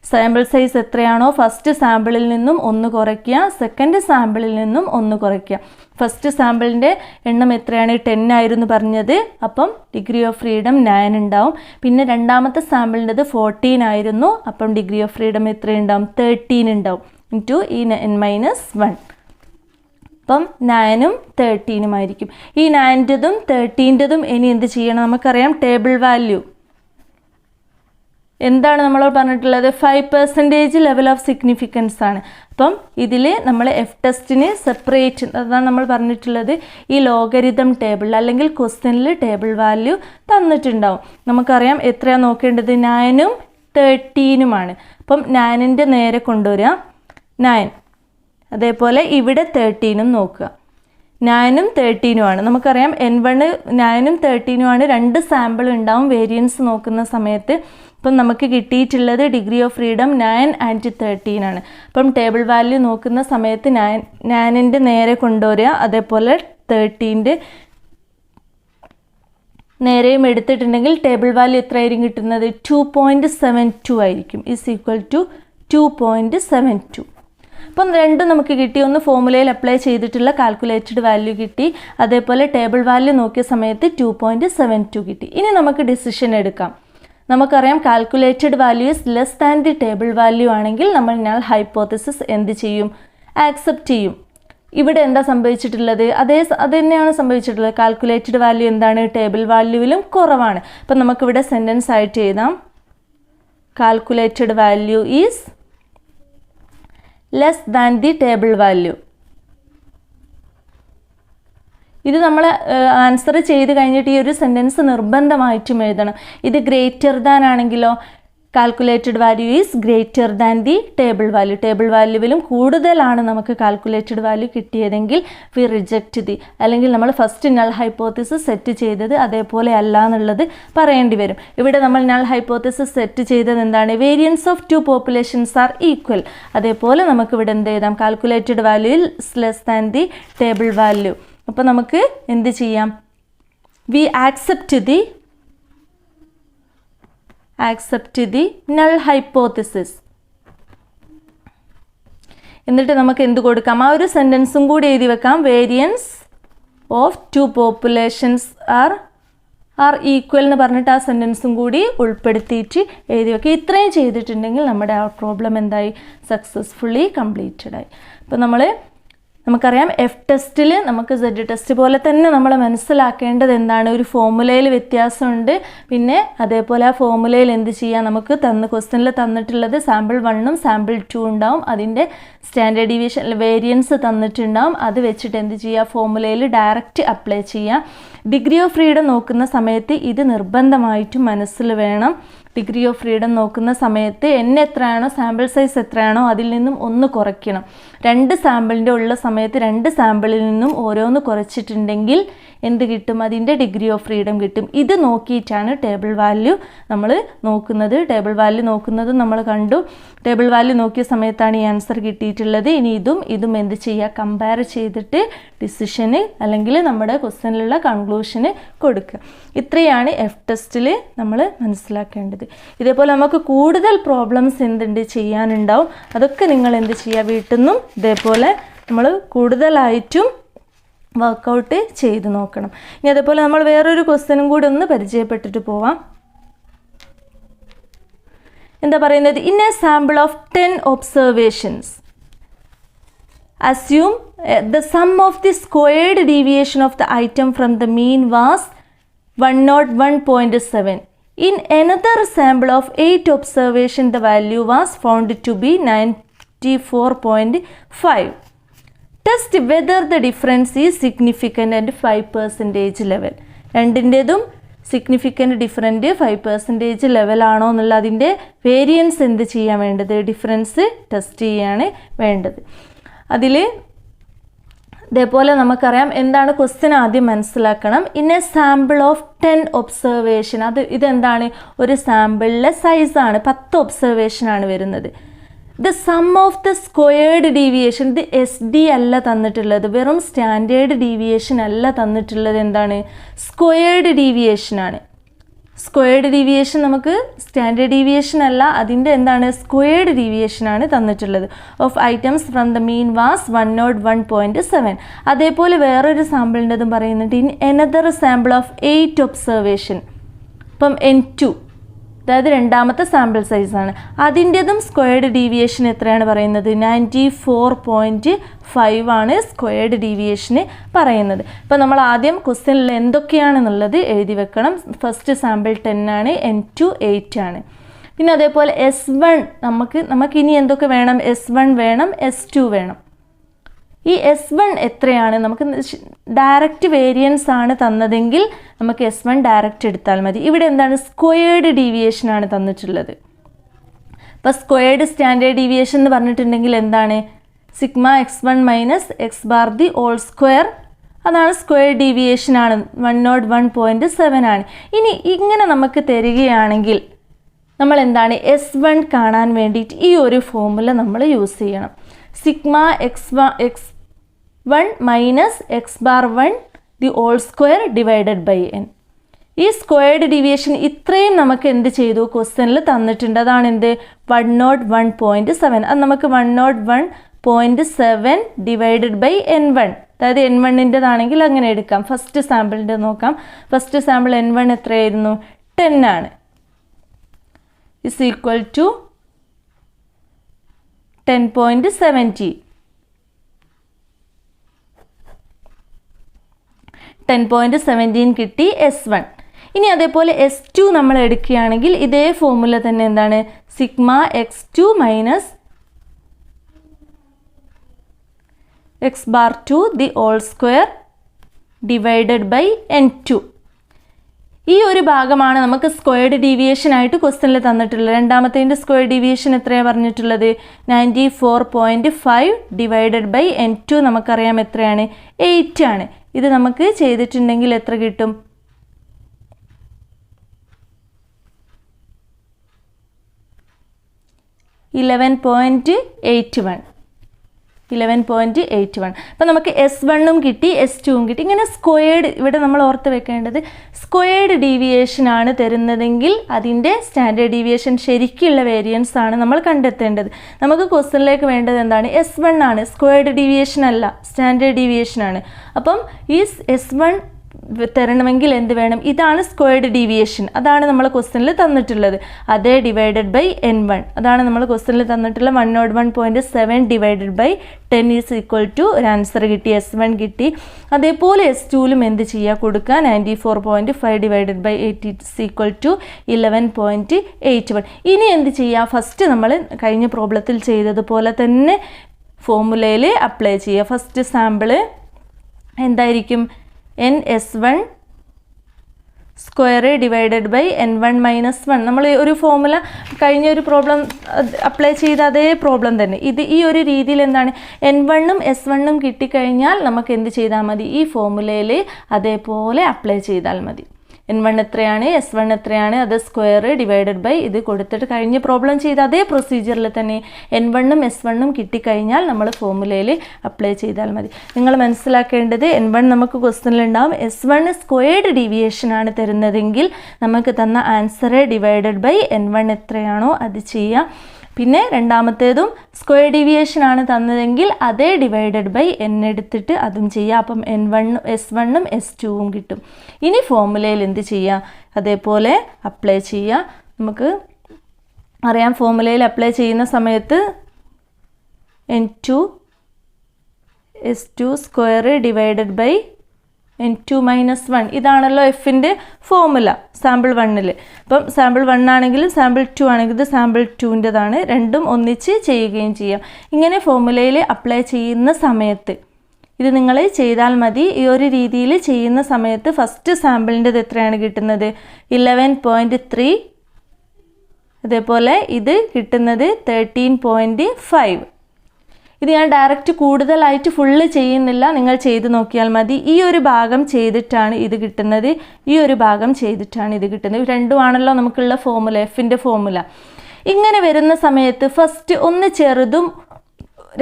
സാമ്പിൾ സൈസ് എത്രയാണോ ഫസ്റ്റ് സാമ്പിളിൽ നിന്നും 1 കുറയ്ക്കുക, സെക്കൻഡ് സാമ്പിളിൽ നിന്നും 1 കുറയ്ക്കുക. ഫസ്റ്റ് സാമ്പിളിൻ്റെ എണ്ണം എത്രയാണ്? 10 ആയിരുന്നു പറഞ്ഞത്. അപ്പം ഡിഗ്രി ഓഫ് ഫ്രീഡം 9 ഉണ്ടാവും. പിന്നെ രണ്ടാമത്തെ സാമ്പിളിൻ്റെത് 14 ആയിരുന്നു. അപ്പം ഡിഗ്രി ഓഫ് ഫ്രീഡം എത്രയുണ്ടാവും? 13 ഉണ്ടാവും. ഇൻറ്റു ഈ n-1. അപ്പം 9ഉം 13ഉം ആയിരിക്കും. ഈ 9ൻ്റെതും 13ൻ്റെതും ഇനി എന്ത് ചെയ്യണം? നമുക്കറിയാം ടേബിൾ വാല്യൂ എന്താണ് നമ്മളോട് പറഞ്ഞിട്ടുള്ളത്? 5% ലെവൽ ഓഫ് സിഗ്നിഫിക്കൻസ് ആണ്. അപ്പം ഇതിൽ നമ്മൾ എഫ് ടെസ്റ്റിന് സെപ്പറേറ്റ്, അതാണ് നമ്മൾ പറഞ്ഞിട്ടുള്ളത്, ഈ ലോഗരിതം ടേബിൾ അല്ലെങ്കിൽ ക്വസ്റ്റ്യനിൽ ടേബിൾ വാല്യൂ തന്നിട്ടുണ്ടാവും. നമുക്കറിയാം എത്രയാണ് നോക്കേണ്ടത്? 9ഉം 13ഉമാണ്. അപ്പം 9ൻ്റെ നേരെ കൊണ്ടുവരിക 9, അതേപോലെ ഇവിടെ 13ഉം നോക്കുക. 9ഉം 13ഉമാണ്. നമുക്കറിയാം n1 9ഉം 13ഉമാണ്. 2 സാമ്പിൾ ഉണ്ടാവും വേരിയൻസ് നോക്കുന്ന സമയത്ത്. അപ്പം നമുക്ക് കിട്ടിയിട്ടുള്ളത് ഡിഗ്രി ഓഫ് ഫ്രീഡം 9 ആൻഡ് 13 ആണ്. അപ്പം ടേബിൾ വാല്യൂ നോക്കുന്ന സമയത്ത് 9ൻ്റെ നേരെ കൊണ്ടുവരിക, അതേപോലെ 13ൻ്റെ നേരെയും എടുത്തിട്ടുണ്ടെങ്കിൽ ടേബിൾ വാല്യൂ എത്രയായിരിക്കും കിട്ടുന്നത്? 2.72 ആയിരിക്കും. Is equal to 2.72. അപ്പം രണ്ടും നമുക്ക് കിട്ടി. ഒന്ന് ഫോർമുലയിൽ അപ്ലൈ ചെയ്തിട്ടുള്ള കാൽക്കുലേറ്റഡ് വാല്യൂ കിട്ടി, അതേപോലെ ടേബിൾ വാല്യൂ നോക്കിയ സമയത്ത് 2.72 കിട്ടി. ഇനി നമുക്ക് ഡിസിഷൻ എടുക്കാം. നമുക്കറിയാം calculated value is less than the table value ആണെങ്കിൽ നമ്മൾ നൾ ഹൈപ്പോത്തസിസ് എന്ത് ചെയ്യും? ആക്സെപ്റ്റ് ചെയ്യും. ഇവിടെ എന്താ സംഭവിച്ചിട്ടുള്ളത്? അത് തന്നെയാണ് സംഭവിച്ചിട്ടുള്ളത്. കാൽക്കുലേറ്റഡ് വാല്യൂ എന്താണ്? ടേബിൾ വാല്യൂവിലും കുറവാണ്. അപ്പം നമുക്കിവിടെ സെൻറ്റൻസ് ആയിട്ട് എഴുതാം, calculated value is less than the table value. ഇത് നമ്മൾ ആൻസർ ചെയ്ത് കഴിഞ്ഞിട്ട് ഈ ഒരു സെൻറ്റൻസ് നിർബന്ധമായിട്ടും എഴുതണം. ഇത് ഗ്രേറ്റർ ദാൻ ആണെങ്കിലോ calculated value is greater than the table value. Table വാല്യൂവിലും കൂടുതലാണ് നമുക്ക് കാൽക്കുലേറ്റഡ് വാല്യൂ കിട്ടിയതെങ്കിൽ വി റിജക്റ്റ് ദി, അല്ലെങ്കിൽ നമ്മൾ ഫസ്റ്റ് നൾ ഹൈപ്പോത്തിസിസ് സെറ്റ് ചെയ്തത് അതേപോലെ അല്ല എന്നുള്ളത് പറയേണ്ടി വരും. ഇവിടെ നമ്മൾ നൾ ഹൈപ്പോത്തിസിസ് സെറ്റ് ചെയ്തത് എന്താണ്? Variance of 2 populations are equal. അതേപോലെ നമുക്ക് ഇവിടെ എന്ത് എഴുതാം? Calculated value is less than the table value. അപ്പോൾ നമുക്ക് എന്ത് ചെയ്യാം? We accept the null hypothesis. എന്നിട്ട് നമുക്ക് എന്ത് കൊടുക്കാം? ആ ഒരു സെൻറ്റൻസും കൂടി എഴുതി വെക്കാം. Variance of 2 populations are equal എന്ന് പറഞ്ഞിട്ട് ആ സെൻറ്റൻസും കൂടി ഉൾപ്പെടുത്തിയിട്ട് എഴുതി വെക്കുക. ഇത്രയും ചെയ്തിട്ടുണ്ടെങ്കിൽ നമ്മുടെ ആ പ്രോബ്ലം എന്തായി? സക്സസ്ഫുള്ളി കംപ്ലീറ്റഡ് ആയി. അപ്പോൾ നമുക്കറിയാം എഫ് ടെസ്റ്റിൽ നമുക്ക് സെഡ് ടെസ്റ്റ് പോലെ തന്നെ നമ്മൾ മനസ്സിലാക്കേണ്ടത് എന്താണ്? ഒരു ഫോർമുലയിൽ വ്യത്യാസമുണ്ട്. പിന്നെ അതേപോലെ ആ ഫോർമുലയിൽ എന്ത് ചെയ്യാം? നമുക്ക് ക്വസ്റ്റ്യനിൽ തന്നിട്ടുള്ളത് സാമ്പിൾ 1ഉം സാമ്പിൾ 2 ഉണ്ടാവും. അതിൻ്റെ സ്റ്റാൻഡേർഡ് ഡീവിയേഷൻ വേരിയൻസ് തന്നിട്ടുണ്ടാവും. അത് വെച്ചിട്ട് എന്ത് ചെയ്യുക? ഫോർമുലയിൽ ഡയറക്റ്റ് അപ്ലൈ ചെയ്യുക. ഡിഗ്രി ഓഫ് ഫ്രീഡം നോക്കുന്ന സമയത്ത് ഇത് നിർബന്ധമായിട്ടും മനസ്സിൽ വേണം. ഡിഗ്രി ഓഫ് ഫ്രീഡം നോക്കുന്ന സമയത്ത് എത്രയാണോ സാമ്പിൾ സൈസ് എത്രയാണോ അതിൽ നിന്നും 1 കുറയ്ക്കണം. 2 സാമ്പിളിൻ്റെ ഉള്ള സമയത്ത് 2 സാമ്പിളിൽ നിന്നും ഓരോന്ന് കുറച്ചിട്ടുണ്ടെങ്കിൽ എന്ത് കിട്ടും? അതിൻ്റെ ഡിഗ്രി ഓഫ് ഫ്രീഡം കിട്ടും. ഇത് നോക്കിയിട്ടാണ് ടേബിൾ വാല്യൂ നമ്മൾ നോക്കുന്നത്. ടേബിൾ വാല്യൂ നോക്കുന്നത് നമ്മൾ കണ്ടു. ടേബിൾ വാല്യൂ നോക്കിയ സമയത്താണ് ഈ ആൻസർ കിട്ടിയിട്ടുള്ളത്. ഇനി ഇതും എന്ത് ചെയ്യുക? കമ്പയർ ചെയ്തിട്ട് ഡിസിഷന് അല്ലെങ്കിൽ നമ്മുടെ ക്വസ്റ്റ്യനിലുള്ള കൺക്ലൂഷന് കൊടുക്കുക. ഇത്രയാണ് എഫ് ടെസ്റ്റിൽ നമ്മൾ മനസ്സിലാക്കേണ്ടത്. ഇതേപോലെ നമുക്ക് കൂടുതൽ പ്രോബ്ലംസ് ചെയ്യാനുണ്ടാവും. അതൊക്കെ നിങ്ങൾ എന്ത് ചെയ്യുക? വീട്ടിൽ നിന്നും ഇതേപോലെ നമ്മൾ കൂടുതലായിട്ടും വർക്കൗട്ട് ചെയ്ത് നോക്കണം. ഇനി അതേപോലെ നമ്മൾ വേറൊരു ക്വസ്റ്റ്യനും കൂടി ഒന്ന് പരിചയപ്പെട്ടിട്ട് പോവാം. എന്താ പറയുന്നത്? In A sample of 10 observations assume the sum of the squared deviation of the item from the mean was 101.7. In another sample of 8 observation, the value was found to be 94.5. Test whether the difference is significant at 5% level. രണ്ടിൻ്റെതും significant different 5% level ആണോ എന്നുള്ള അതിൻ്റെ variance എന്ത് ചെയ്യാൻ വേണ്ടത്? Difference test ചെയ്യാണ് വേണ്ടത്. അതിൽ ഇതേപോലെ നമുക്കറിയാം എന്താണ് ക്വസ്റ്റ്യൻ ആദ്യം മനസ്സിലാക്കണം. In A sample of 10 observation, ഇതെന്താണ്? ഒരു സാമ്പിളിലെ സൈസാണ്. 10 ഒബ്സർവേഷനാണ് വരുന്നത്. The sum of the squared deviation, ഇത് SD അല്ല തന്നിട്ടുള്ളത്, വെറും സ്റ്റാൻഡേർഡ് ഡീവിയേഷൻ അല്ല തന്നിട്ടുള്ളത്. എന്താണ്? സ്ക്വയേർഡ് ഡീവിയേഷനാണ്. സ്ക്വയർഡ് ഡീവിയേഷൻ നമുക്ക് സ്റ്റാൻഡേർഡ് ഡീവിയേഷൻ അല്ല, അതിൻ്റെ എന്താണ് സ്ക്വയർഡ് ഡീവിയേഷനാണ് തന്നിട്ടുള്ളത്. Of items from the mean was 101.7. അതേപോലെ വേറൊരു സാമ്പിളിൻ്റെതും പറയുന്നുണ്ട്. In another sample of 8 observation. ഇപ്പം N2 അതായത് രണ്ടാമത്തെ സാമ്പിൾ സൈസാണ്, അതിൻ്റെതും സ്ക്വയർഡ് ഡീവിയേഷൻ എത്രയാണ് പറയുന്നത്? 94.5 ആണ് സ്ക്വയർഡ് ഡീവിയേഷന് പറയുന്നത്. ഇപ്പോൾ നമ്മൾ ആദ്യം ക്വസ്റ്റ്യനിൽ എന്തൊക്കെയാണെന്നുള്ളത് എഴുതി വെക്കണം. ഫസ്റ്റ് സാമ്പിൾ 10 ആണ്, N2 8 ആണ്. പിന്നെ അതേപോലെ S1 നമുക്ക് ഇനി എന്തൊക്കെ വേണം? S1 വേണം, S2 വേണം. ഈ S1 എത്രയാണ്? നമുക്ക് ഡയറക്റ്റ് വേരിയൻസ് ആണ് തന്നതെങ്കിൽ നമുക്ക് S1 ഡയറക്റ്റ് എടുത്താൽ മതി. ഇവിടെ എന്താണ്? സ്ക്വയർഡ് ഡീവിയേഷൻ ആണ് തന്നിട്ടുള്ളത്. അപ്പോൾ സ്ക്വയർഡ് സ്റ്റാൻഡേർഡ് ഡീവിയേഷൻ എന്ന് പറഞ്ഞിട്ടുണ്ടെങ്കിൽ എന്താണ്? Sigma x1 minus X bar the whole square, അതാണ് സ്ക്വയർഡ് ഡീവിയേഷൻ ആണ്. 101.7 ആണ്. ഇനി ഇങ്ങനെ നമുക്ക് തരികയാണെങ്കിൽ നമ്മൾ എന്താണ് S1 കാണാൻ വേണ്ടിയിട്ട് ഈ ഒരു ഫോർമുല നമ്മൾ യൂസ് ചെയ്യണം. Sigma x1 minus X bar 1 the whole square divided by n. ഈ സ്ക്വയർഡ് ഡീവിയേഷൻ ഇത്രയും നമുക്ക് എന്ത് ചെയ്തു? ക്വസ്റ്റ്യനിൽ തന്നിട്ടുണ്ട്. അതാണ് എന്ത്? 101.7. അത് നമുക്ക് 101.7 ഡിവൈഡഡ് ബൈ N1, അതായത് N1-ൻ്റെതാണെങ്കിൽ അങ്ങനെ എടുക്കാം. ഫസ്റ്റ് സാമ്പിളിൻ്റെ നോക്കാം. ഫസ്റ്റ് സാമ്പിൾ N1 എത്രയായിരുന്നു? 10 ആണ്. Is equal to 10.70. 10.17 കിട്ടി S1. ഇനി അതേപോലെ S2 നമ്മൾ എടുക്കുകയാണെങ്കിൽ ഇതേ ഫോർമുല തന്നെ എന്താണ്? Sigma x2 minus X bar 2 the whole square divided by N2. ഈ ഒരു ഭാഗമാണ് നമുക്ക് സ്ക്വയർഡ് ഡീവിയേഷൻ ആയിട്ട് ക്വസ്റ്റ്യനിൽ തന്നിട്ടുള്ളത്. രണ്ടാമത്തേൻ്റെ സ്ക്വയർഡ് ഡീവിയേഷൻ എത്രയാണ് പറഞ്ഞിട്ടുള്ളത്? 94.5 ഡിവൈഡഡ് ബൈ N2 നമുക്കറിയാം എത്രയാണ്? 8 ആണ്. ഇത് നമുക്ക് ചെയ്തിട്ടുണ്ടെങ്കിൽ എത്ര കിട്ടും? 11.81. 11.81. അപ്പോൾ നമുക്ക് S1-ഉം കിട്ടി, S2-ഉം കിട്ടി. ഇങ്ങനെ സ്ക്വയർഡ്, ഇവിടെ നമ്മൾ ഓർത്ത് വെക്കേണ്ടത് സ്ക്വയർഡ് ഡീവിയേഷൻ ആണ് തരുന്നതെങ്കിൽ അതിൻ്റെ സ്റ്റാൻഡേർഡ് ഡീവിയേഷൻ ശരിക്കുള്ള വേരിയൻസ് ആണ് നമ്മൾ കണ്ടെത്തേണ്ടത്. നമുക്ക് ക്വസ്റ്റ്യനിലേക്ക് വേണ്ടത് എന്താണ്? S1 ആണ്, സ്ക്വയർഡ് ഡീവിയേഷൻ അല്ല, സ്റ്റാൻഡേർഡ് ഡീവിയേഷൻ ആണ്. അപ്പം ഈ S1 തരണമെങ്കിൽ എന്ത് വേണം? ഇതാണ് സ്ക്വയർഡ് ഡീവിയേഷൻ, അതാണ് നമ്മൾ ക്വസ്റ്റ്യനിൽ തന്നിട്ടുള്ളത്. അതേ ഡിവൈഡഡ് ബൈ N1, അതാണ് നമ്മൾ ക്വസ്റ്റ്യനിൽ തന്നിട്ടുള്ള 101.7 divided by 10 is equal to ഒരു ആൻസർ കിട്ടി, S1 കിട്ടി. അതേപോലെ S2-ലും എന്ത് ചെയ്യുക? കൊടുക്കുക. 94.5 divided by 8 is equal to 11.81. ഇനി എന്ത് ചെയ്യുക? ഫസ്റ്റ് നമ്മൾ കഴിഞ്ഞ പ്രോബ്ലത്തിൽ ചെയ്തതുപോലെ തന്നെ ഫോർമുലയിൽ അപ്ലൈ ചെയ്യുക. ഫസ്റ്റ് സാമ്പിള് എന്തായിരിക്കും? NS1 square divided by N1 minus 1. നമ്മൾ ഒരു ഫോർമുല കഴിഞ്ഞ ഒരു പ്രോബ്ലം അപ്ലൈ ചെയ്ത അതേ പ്രോബ്ലം തന്നെ ഈ ഒരു രീതിയിൽ എന്താണ്? N1-ഉം S1-ഉം കിട്ടിക്കഴിഞ്ഞാൽ നമുക്ക് എന്ത് ചെയ്താൽ മതി? ഈ ഫോർമുലയിൽ അതേപോലെ അപ്ലൈ ചെയ്താൽ മതി. N1 എത്രയാണ്, S1 എത്രയാണ്, അത് സ്ക്വയർ ഡിവൈഡഡ് ബൈ ഇത് കൊടുത്തിട്ട് കഴിഞ്ഞ പ്രോബ്ലം ചെയ്ത അതേ പ്രൊസീജിയറിൽ തന്നെ N1-ഉം S1-ഉം കിട്ടിക്കഴിഞ്ഞാൽ നമ്മൾ ഫോർമുലയിൽ അപ്ലൈ ചെയ്താൽ മതി. നിങ്ങൾ മനസ്സിലാക്കേണ്ടത് N1 നമുക്ക് ക്വസ്റ്റ്യനിലുണ്ടാവും. S1 സ്ക്വയർഡ് ഡീവിയേഷൻ ആണ് തരുന്നതെങ്കിൽ നമുക്ക് തന്ന ആൻസർ ഡിവൈഡഡ് ബൈ N1 എത്രയാണോ അത് ചെയ്യാം. പിന്നെ രണ്ടാമത്തേതും സ്ക്വയർ ഡീവിയേഷൻ ആണ് തന്നതെങ്കിൽ അതേ ഡിവൈഡഡ് ബൈ n എടുത്തിട്ട് അതും ചെയ്യാം. അപ്പം S1-ഉം S2-ഉം കിട്ടും. ഇനി ഫോർമുലയിൽ എന്ത് ചെയ്യുക? അതേപോലെ അപ്ലൈ ചെയ്യുക. നമുക്ക് അറിയാം ഫോർമുലയിൽ അപ്ലൈ ചെയ്യുന്ന സമയത്ത് N2 S2 square divided by N2 minus 1, ഇതാണല്ലോ എഫിൻ്റെ ഫോർമുല സാമ്പിൾ 1-ൽ. അപ്പം സാമ്പിൾ 1 ആണെങ്കിലും സാമ്പിൾ 2 ആണെങ്കിലും ഇത് സാമ്പിൾ 2-ൻ്റെതാണ്. രണ്ടും ഒന്നിച്ച് ചെയ്യുകയും ചെയ്യാം. ഇങ്ങനെ ഫോർമുലയിൽ അപ്ലൈ ചെയ്യുന്ന സമയത്ത് ഇത് നിങ്ങൾ ചെയ്താൽ മതി. ഈ ഒരു രീതിയിൽ ചെയ്യുന്ന സമയത്ത് ഫസ്റ്റ് സാമ്പിളിൻ്റെത് എത്രയാണ് കിട്ടുന്നത്? 11.3. അതേപോലെ ഇത് കിട്ടുന്നത് 13.5. ഇത് ഞാൻ ഡയറക്റ്റ് കൂടുതലായിട്ട് ഫുള്ള് ചെയ്യുന്നില്ല, നിങ്ങൾ ചെയ്ത് നോക്കിയാൽ മതി. ഈ ഒരു ഭാഗം ചെയ്തിട്ടാണ് ഇത് കിട്ടുന്നത്, ഈ ഒരു ഭാഗം ചെയ്തിട്ടാണ് ഇത് കിട്ടുന്നത്. രണ്ടുമാണല്ലോ നമുക്കുള്ള ഫോർമുല, എഫിൻ്റെ ഫോർമുല. ഇങ്ങനെ വരുന്ന സമയത്ത് ഫസ്റ്റ് ഒന്ന് ചെറുതും,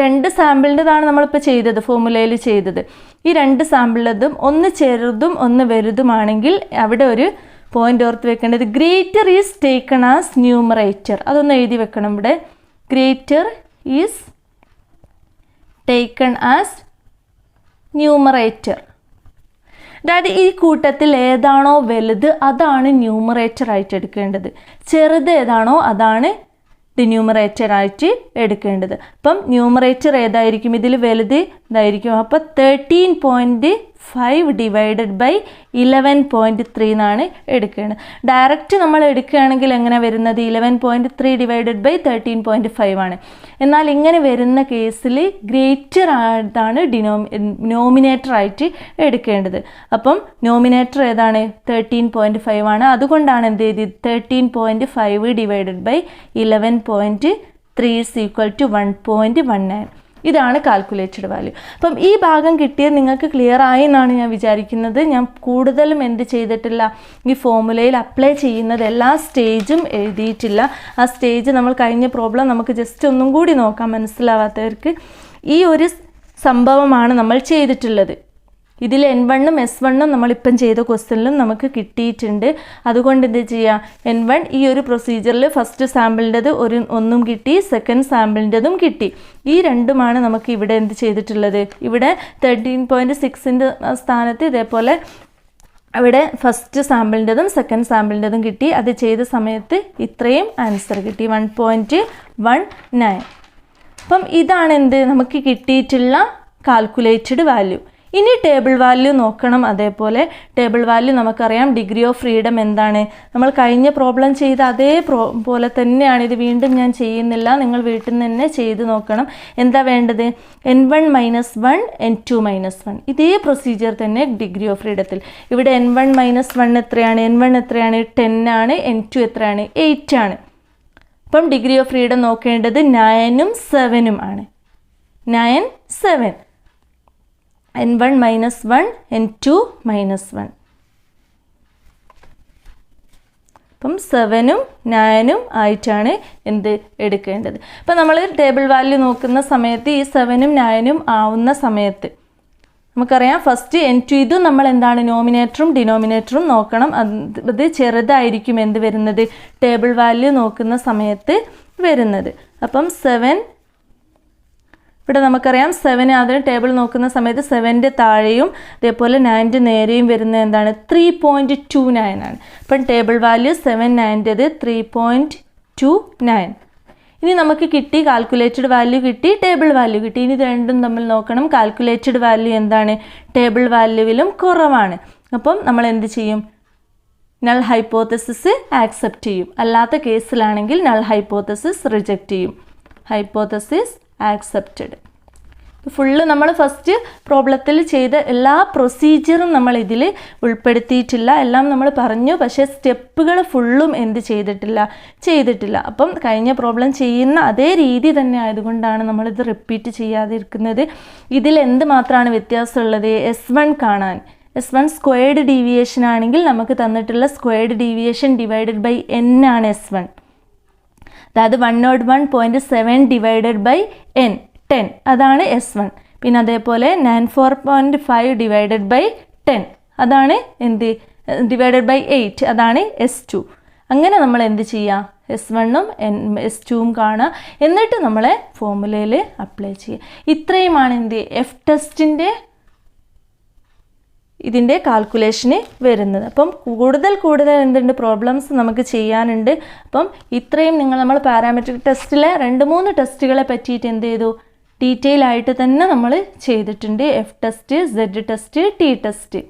രണ്ട് സാമ്പിളിൻ്റെതാണ് നമ്മളിപ്പോൾ ചെയ്തത്, ഫോർമുലയിൽ ചെയ്തത്. ഈ രണ്ട് സാമ്പിളിൻ്റെതും ഒന്ന് ചെറുതും ഒന്ന് വലുതുമാണെങ്കിൽ അവിടെ ഒരു പോയിന്റ് ഓർത്ത് വെക്കേണ്ടത്. Greater is taken as numerator. അതൊന്ന് എഴുതി വെക്കണം ഇവിടെ. Greater is taken as numerator. അതായത് ഈ കൂട്ടത്തിൽ ഏതാണോ വലുത് അതാണ് ന്യൂമറേറ്റർ ആയിട്ട് എടുക്കേണ്ടത്. ചെറുത് ഏതാണോ അതാണ് ഡിന്യൂമറേറ്റർ ആയിട്ട് എടുക്കേണ്ടത്. അപ്പം ന്യൂമറേറ്റർ ഏതായിരിക്കും? ഇതിൽ വലുത് ഇതായിരിക്കും. അപ്പോൾ 13.5 ഡിവൈഡഡ് ബൈ 11.3 എന്നാണ് എടുക്കേണ്ടത്. ഡയറക്റ്റ് നമ്മൾ എടുക്കുകയാണെങ്കിൽ എങ്ങനെ വരുന്നത്? 11.3 ഡിവൈഡഡ് ബൈ 13.5 ആണ്. എന്നാൽ ഇങ്ങനെ വരുന്ന കേസിൽ ഗ്രേറ്റർ ആയിട്ടാണ് നോമിനേറ്റർ ആയിട്ട് എടുക്കേണ്ടത്. അപ്പം നോമിനേറ്റർ ഏതാണ്? 13.5 ആണ്. അതുകൊണ്ടാണ് എന്ത് ചെയ്തത്? 13.5 divided by 11.3 is equal to 1.19. ഇതാണ് കാൽക്കുലേറ്റഡ് വാല്യൂ. അപ്പം ഈ ഭാഗം കിട്ടിയത് നിങ്ങൾക്ക് ക്ലിയർ ആയി എന്നാണ് ഞാൻ വിചാരിക്കുന്നത്. ഞാൻ കൂടുതലും എന്ത് ചെയ്തിട്ടില്ല, ഈ ഫോർമുലയിൽ അപ്ലൈ ചെയ്യുന്നത് എല്ലാ സ്റ്റേജും എഴുതിയിട്ടില്ല. ആ സ്റ്റേജ് നമ്മൾ കഴിഞ്ഞ പ്രോബ്ലം നമുക്ക് ജസ്റ്റ് ഒന്നും കൂടി നോക്കാം മനസ്സിലാവാത്തവർക്ക്. ഈ ഒരു സംഭവമാണ് നമ്മൾ ചെയ്തിട്ടുള്ളത്. ഇതിൽ N1ഉം S1ഉം നമ്മളിപ്പം ചെയ്ത ക്വസ്റ്റ്യനിലും നമുക്ക് കിട്ടിയിട്ടുണ്ട്. അതുകൊണ്ട് എന്ത് ചെയ്യുക? N1 ഈ ഒരു പ്രൊസീജിയറിൽ ഫസ്റ്റ് സാമ്പിളിൻ്റെത് ഒന്നും കിട്ടി, സെക്കൻഡ് സാമ്പിളിൻ്റെതും കിട്ടി. ഈ രണ്ടുമാണ് നമുക്ക് ഇവിടെ എന്ത് ചെയ്തിട്ടുള്ളത്. ഇവിടെ 13.6ൻ്റെ സ്ഥാനത്ത് ഇതേപോലെ അവിടെ ഫസ്റ്റ് സാമ്പിളിൻ്റെതും സെക്കൻഡ് സാമ്പിളിൻ്റെതും കിട്ടി. അത് ചെയ്ത സമയത്ത് ഇത്രയും ആൻസർ കിട്ടി, 1.19. അപ്പം ഇതാണ് എന്ത് നമുക്ക് കിട്ടിയിട്ടുള്ള കാൽക്കുലേറ്റഡ് വാല്യൂ. ഇനി ടേബിൾ വാല്യൂ നോക്കണം. അതേപോലെ ടേബിൾ വാല്യൂ നമുക്കറിയാം. ഡിഗ്രി ഓഫ് ഫ്രീഡം എന്താണ്? നമ്മൾ കഴിഞ്ഞ പ്രോബ്ലം ചെയ്ത അതേ പോലെ തന്നെയാണ്. ഇത് വീണ്ടും ഞാൻ ചെയ്യുന്നില്ല, നിങ്ങൾ വീട്ടിൽ നിന്ന് തന്നെ ചെയ്ത് നോക്കണം. എന്താ വേണ്ടത്? N1 - 1 N2 - 1. ഇതേ പ്രൊസീജിയർ തന്നെ ഡിഗ്രി ഓഫ് ഫ്രീഡത്തിൽ. ഇവിടെ N1 - 1 എത്രയാണ്? N1 എത്രയാണ്? 10 ആണ്. N2 എത്രയാണ്? 8 ആണ്. അപ്പം ഡിഗ്രി ഓഫ് ഫ്രീഡം നോക്കേണ്ടത് 9ഉം 7ഉം ആണ്. 9, 7. N1 - 1 N2 - 1. അപ്പം 7ഉം 9ഉം ആയിട്ടാണ് എന്ത് എടുക്കേണ്ടത്. അപ്പം നമ്മൾ ടേബിൾ വാല്യൂ നോക്കുന്ന സമയത്ത് ഈ 7ഉം 9ഉം ആവുന്ന സമയത്ത് നമുക്കറിയാം ഫസ്റ്റ് N2 ഇതും നമ്മൾ എന്താണ് നോമിനേറ്ററും ഡിനോമിനേറ്ററും നോക്കണം. അത് ചെറുതായിരിക്കും എന്ത് വരുന്നത്? ടേബിൾ വാല്യൂ നോക്കുന്ന സമയത്ത് വരുന്നത്. അപ്പം 7 ഇവിടെ നമുക്കറിയാം 7 അതിന് ടേബിൾ നോക്കുന്ന സമയത്ത് 7ൻ്റെ താഴെയും അതേപോലെ 9ൻ്റെ നേരെയും വരുന്നത് എന്താണ്? 3.29 ആണ്. അപ്പം ടേബിൾ വാല്യൂ 7, 9ൻ്റെത് 3.29. ഇനി നമുക്ക് കിട്ടി കാൽക്കുലേറ്റഡ് വാല്യൂ കിട്ടി, ടേബിൾ വാല്യൂ കിട്ടി. ഇനി രണ്ടും തമ്മിൽ നോക്കണം. കാൽക്കുലേറ്റഡ് വാല്യൂ എന്താണ്? ടേബിൾ വാല്യൂവിലും കുറവാണ്. അപ്പം നമ്മൾ എന്ത് ചെയ്യും? നൾ ഹൈപ്പോത്തസിസ് ആക്സെപ്റ്റ് ചെയ്യും. അല്ലാത്ത കേസിലാണെങ്കിൽ നൾ ഹൈപ്പോത്തസിസ് റിജക്റ്റ് ചെയ്യും. Hypothesis accepted. ഫുള്ള് നമ്മൾ ഫസ്റ്റ് പ്രോബ്ലത്തിൽ ചെയ്ത എല്ലാ പ്രൊസീജിയറും നമ്മൾ ഇതിൽ ഉൾപ്പെടുത്തിയിട്ടില്ല. എല്ലാം നമ്മൾ പറഞ്ഞു, പക്ഷേ സ്റ്റെപ്പുകൾ ഫുള്ളും എന്ത് ചെയ്തിട്ടില്ല. അപ്പം കഴിഞ്ഞ പ്രോബ്ലം ചെയ്യുന്ന അതേ രീതി തന്നെ ആയതുകൊണ്ടാണ് നമ്മളിത് റിപ്പീറ്റ് ചെയ്യാതിരിക്കുന്നത്. ഇതിൽ എന്ത് മാത്രമാണ് വ്യത്യാസമുള്ളത്? S1 കാണാൻ. S1 സ്ക്വയർഡ് ഡീവിയേഷൻ ആണെങ്കിൽ നമുക്ക് തന്നിട്ടുള്ള squared deviation divided by n ആണ് S1. അതായത് 101.7 ഡിവൈഡഡ് ബൈ n 10 അതാണ് S1. പിന്നെ അതേപോലെ 94.5 ഡിവൈഡഡ് ബൈ 10 അതാണ് എന്ത് ഡിവൈഡഡ് ബൈ 8 അതാണ് S2. അങ്ങനെ നമ്മൾ എന്ത് ചെയ്യുക? S1ഉം S2ഉം കാണുക, എന്നിട്ട് നമ്മളെ ഫോർമുലയിൽ അപ്ലൈ ചെയ്യുക. ഇത്രയുമാണ് എന്ത് എഫ് ടെസ്റ്റിൻ്റെ ഇതിൻ്റെ കാൽക്കുലേഷന് വരുന്നത്. അപ്പം കൂടുതൽ എന്തുണ്ട് പ്രോബ്ലംസ് നമുക്ക് ചെയ്യാനുണ്ട്. അപ്പം ഇത്രയും നമ്മൾ പാരാമെട്രിക് ടെസ്റ്റിലെ 2-3 ടെസ്റ്റുകളെ പറ്റിയിട്ട് എന്ത് ചെയ്തു? ഡീറ്റെയിൽ ആയിട്ട് തന്നെ നമ്മൾ ചെയ്തിട്ടുണ്ട്. F test, Z test, T test.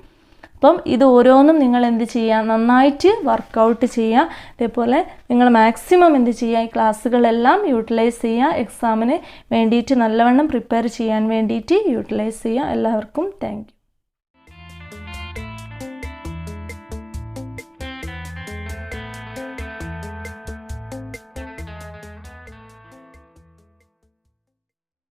അപ്പം ഇത് ഓരോന്നും നിങ്ങൾ എന്ത് ചെയ്യുക? നന്നായിട്ട് വർക്കൗട്ട് ചെയ്യുക. അതേപോലെ നിങ്ങൾ മാക്സിമം എന്ത് ചെയ്യുക? ഈ ക്ലാസ്സുകളെല്ലാം യൂട്ടിലൈസ് ചെയ്യുക. എക്സാമിന് വേണ്ടിയിട്ട് നല്ലവണ്ണം പ്രിപ്പയർ ചെയ്യാൻ വേണ്ടിയിട്ട് യൂട്ടിലൈസ് ചെയ്യുക. എല്ലാവർക്കും താങ്ക് യു.